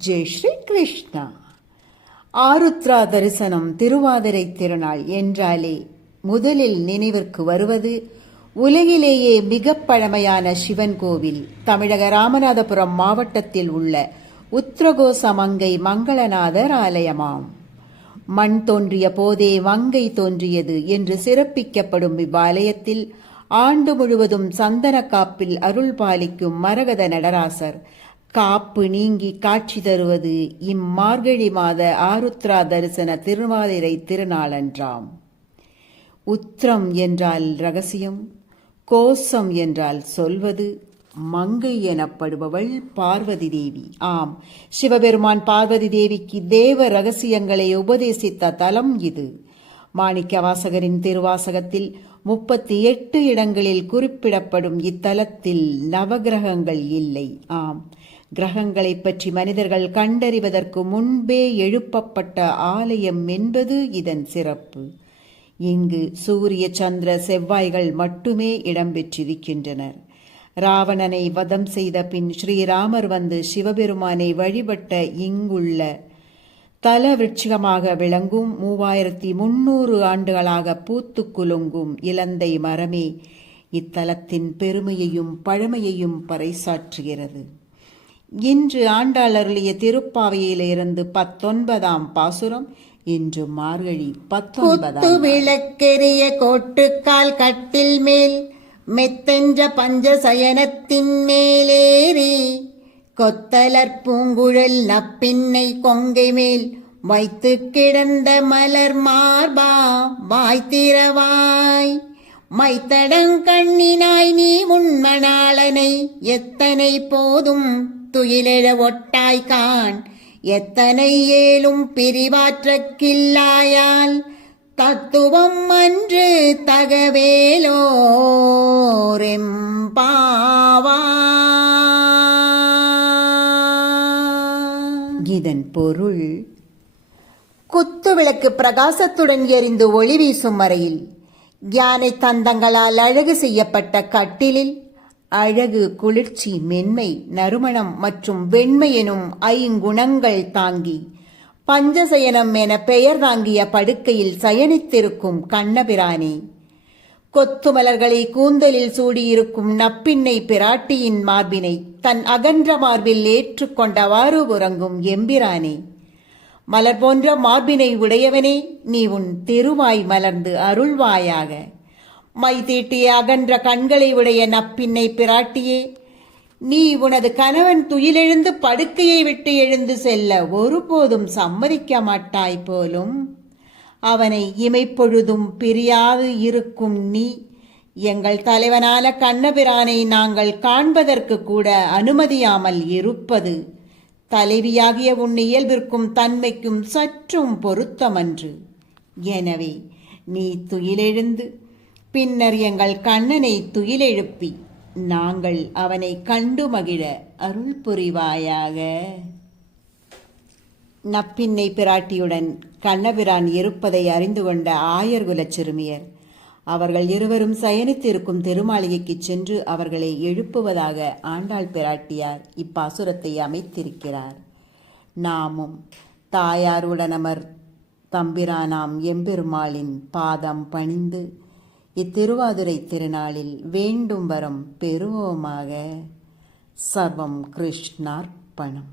ஜெய் ஸ்ரீ கிருஷ்ணா. ஆருத்ரா தரிசனம் திருவாதிரை திருநாள் என்றாலே முதலில் நினைவிற்கு வருவது உலகிலேயே மிக பழமையான சிவன் கோவில் தமிழக ராமநாதபுரம் மாவட்டத்தில் உள்ள உத்திரகோச மங்கை மங்களநாதர் ஆலயமாம். மண் தோன்றிய போதே மங்கை தோன்றியது என்று சிறப்பிக்கப்படும் இவ்வாலயத்தில் ஆண்டு முழுவதும் சந்தன காப்பில் அருள் பாலிக்கும் மரகத நடராசர் காப்பு நீங்கி காட்சி தருவது இம்மார்கழி மாத ஆருத்ரா தரிசன திருவாதிரை திருநாளன்றாம். உத்திரம் என்றால் ரகசியம், கோசம் என்றால் சொல்வது. மங்கை எனப்படுபவள் பார்வதி தேவி. ஆம், சிவபெருமான் பார்வதி தேவிக்கு தேவ ரகசியங்களை உபதேசித்த தலம் இது. மாணிக்க வாசகரின் திருவாசகத்தில் 38 இடங்களில் குறிப்பிடப்படும் இத்தலத்தில் நவகிரகங்கள் இல்லை. ஆம், கிரகங்களை பற்றி மனிதர்கள் கண்டறிவதற்கு முன்பே எழுப்பப்பட்ட ஆலயம் என்பது இதன் சிறப்பு. இங்கு சூரிய சந்திர செவ்வாய்கள் மட்டுமே இடம்பெற்றிருக்கின்றனர். ராவணனை வதம் செய்த பின் ஸ்ரீராமர் வந்து சிவபெருமானை வழிபட்ட இங்குள்ள தல விருட்சமாக விளங்கும் 3300 ஆண்டுகளாக பூத்து குலுங்கும் இலந்தை மரமே இத்தலத்தின் பெருமையையும் பழமையையும் பறைசாற்றுகிறது. இன்று ஆண்டாள் அருளிய திருப்பாவையிலிருந்து 19ஆம் பாசுரம். இன்று மார்கழி 19. விளக்கெரிய கோட்டுக்கால் கட்டில் மேல் மெத்தென்ற பஞ்சசயனத்தின் மேலேறி கொத்தலர் பூங்குழல் நப்பின்னை கொங்கை மேல் வைத்து கிடந்த மலர் மார்பா வாய்த்திரவாய் மைத்தடங்கண்ணினாய் நீ உன்மணாளனை எத்தனை போதும் துயிலெழ ஒட்டாய்கான் எத்தனை ஏலும் பிரிவாற்றக்கில்லாயால் தத்துவம் அன்று தகவேலோரெம்பாவா. இதன் பொருள், குத்துவிளக்கு பிரகாசத்துடன் எரிந்து ஒளி வீசும் வரையில் யானை தந்தங்களால் அழகு செய்யப்பட்ட கட்டிலில் அழகு, குளிர்ச்சி, மென்மை, நறுமணம் மற்றும் வெண்மை எனும் 5 குணங்கள் தாங்கி பஞ்சசயனம் என பெயர் தாங்கிய படுக்கையில் சயனித்திருக்கும் கண்ணபிரானே, கொத்துமலர்களை கூந்தலில் சூடியிருக்கும் நப்பின்னை பிராட்டியின் மார்பினை தன் அகன்ற மார்பில் ஏற்றுக்கொண்டவாறு உறங்கும் எம்பிரானே, மலர் போன்ற மார்பினை உடையவனே, நீ உன் திருவாய் மலர்ந்து அருள்வாயாக. மை தீட்டிய அகன்ற கண்களை உடைய நப்பின்னை பிராட்டியே, நீ உனது கணவன் துயிலெழுந்து படுக்கையை விட்டு எழுந்து செல்ல ஒருபோதும் சம்மதிக்க மாட்டாய் போலும். அவனை இமைப்பொழுதும் பிரியாது இருக்கும் நீ எங்கள் தலைவனான கண்ணபிரானை நாங்கள் காண்பதற்கு கூட அனுமதியாமல் இருப்பது தலைவியாகிய உன் இயல்பிற்கும் தன்மைக்கும் சற்றும் பொருத்தமன்று. எனவே நீ துயிலெழுந்து பின்னர் எங்கள் கண்ணனை துயிலெழுப்பி நாங்கள் அவனை கண்டு மகிழ அருள் புரிவாயாக. நப்பின்னை பிராட்டியுடன் கண்ணபிரான் இருப்பதை அறிந்து கொண்ட ஆயர்குலச் சிறுமியர் அவர்கள் இருவரும் சயனித்திருக்கும் திருமாளிகைக்கு சென்று அவர்களை எழுப்புவதாக ஆண்டாள் பிராட்டியார் இப்பாசுரத்தை அமைத்திருக்கிறார். நாமும் தாயாருடனமர் தம்பிரானாம் எம்பெருமாளின் பாதம் பணிந்து இத்திருவாதிரை திருநாளில் வேண்டும் வரம் பெறுவோமாக. சர்வம் கிருஷ்ணார்ப்பணம்.